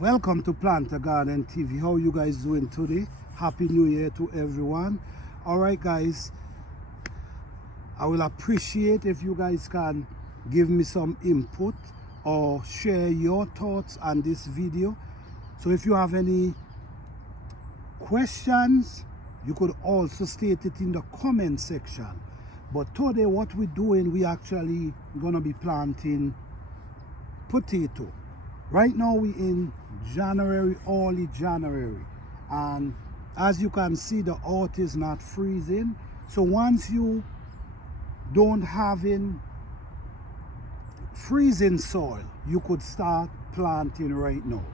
Welcome to Plant a Garden TV. How you guys doing today? Happy New Year to everyone. Alright guys, I will appreciate if you guys can give me some input or share your thoughts on this video. So if you have any questions, you could also state it in the comment section. But today what we're doing, we actually gonna be planting potato. Right now we in January, early January, and as you can see, the earth is not freezing. So once you don't having freezing soil, you could start planting right now.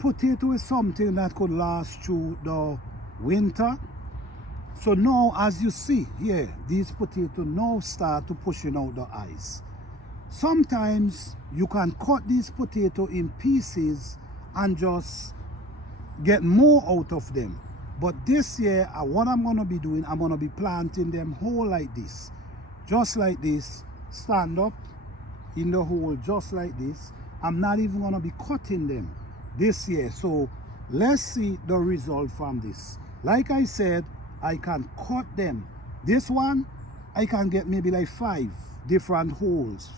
Potato is something that could last through the winter. So now, as you see here, these potatoes now start to pushing out the ice. Sometimes you can cut these potatoes in pieces and just get more out of them. But this year, what I'm going to be doing, I'm going to be planting them whole like this. Just like this. Stand up in the hole just like this. I'm not even going to be cutting them this year. So let's see the result from this. Like I said, I can cut them. This one, I can get maybe like 5 different holes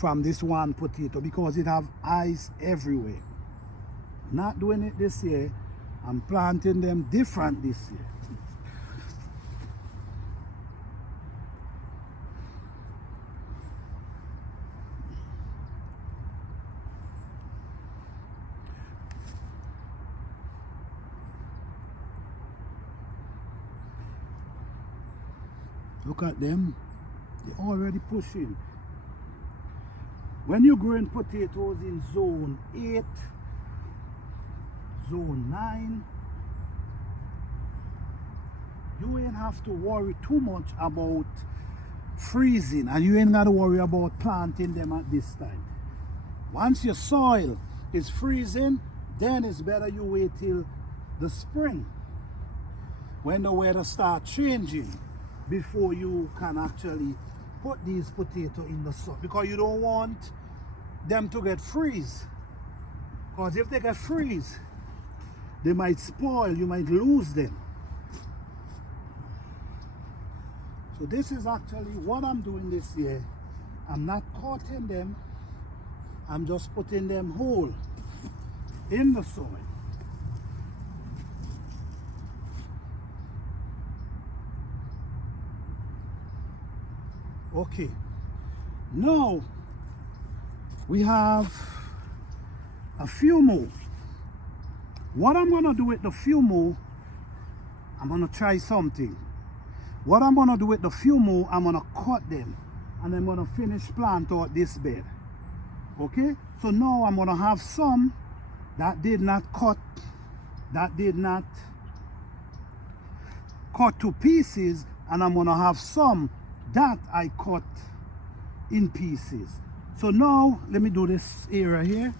from this one potato because it have eyes everywhere. Not doing it this year. I'm planting them different this year. Look at them. They're already pushing. When you're growing potatoes in zone 8, zone 9, you ain't have to worry too much about freezing, and you ain't got to worry about planting them at this time. Once your soil is freezing, then it's better you wait till the spring when the weather starts changing before you can actually put these potatoes in the sun, because you don't want them to get freeze. Because if they get freeze, they might spoil, you might lose them. So this is actually what I'm doing this year. I'm not cutting them, I'm just putting them whole in the soil. Okay, now we have a few more. What I'm gonna do with the few more, I'm gonna try something. What I'm gonna do with the few more, I'm gonna cut them and I'm gonna finish plant out this bed. Okay, so now I'm gonna have some that did not cut to pieces, and I'm gonna have some that I cut in pieces. So now let me do this area here.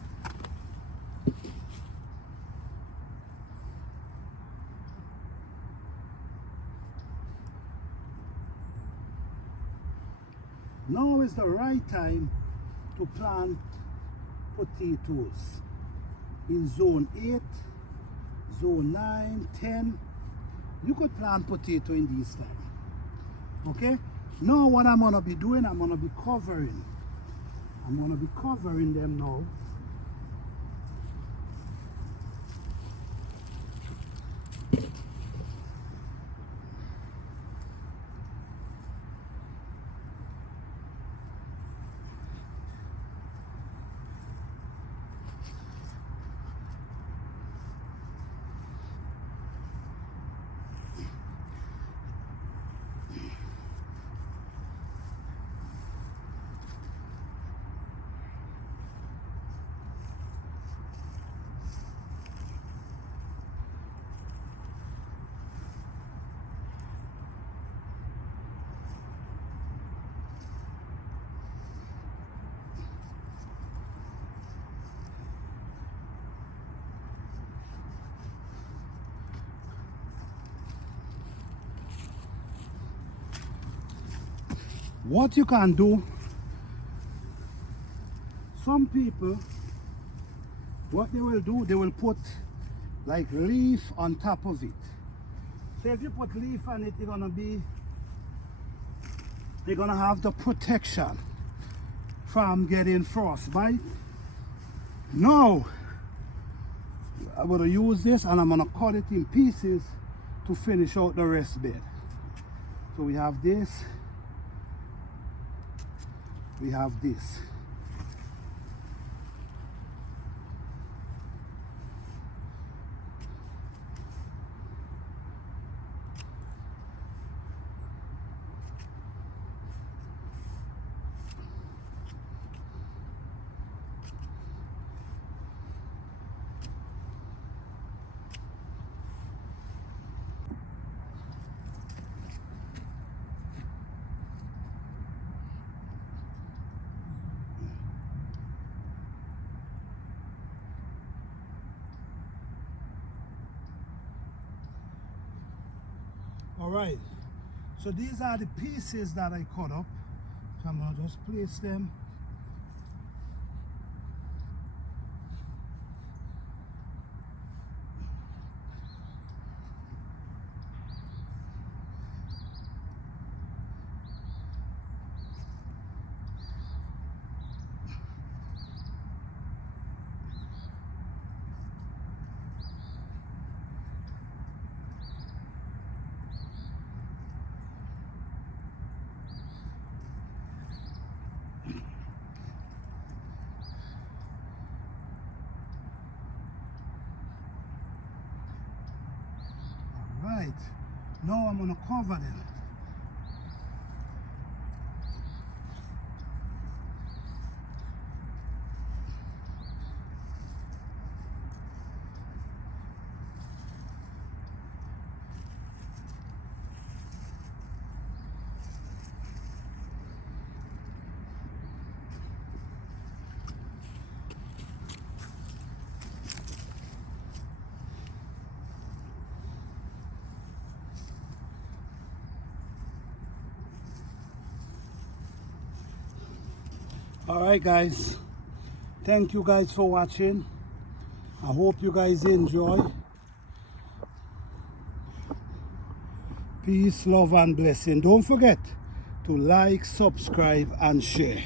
Now is the right time to plant potatoes in zone 8, zone 9, 10. You could plant potato in these times. Okay? Now what I'm going to be doing, I'm going to be covering. I'm going to be covering them now. What you can do, some people what they will do, they will put like leaf on top of it. So if you put leaf on it, they're gonna have the protection from getting frostbite. Now I'm gonna use this and I'm gonna cut it in pieces to finish out the rest bed. So we have this, we have this. All right, so these are the pieces that I cut up. So I'm gonna just place them. Right, now I'm gonna cover them. All right, guys, thank you guys for watching. I hope you guys enjoy. Peace, love, and blessing. Don't forget to like, subscribe, and share.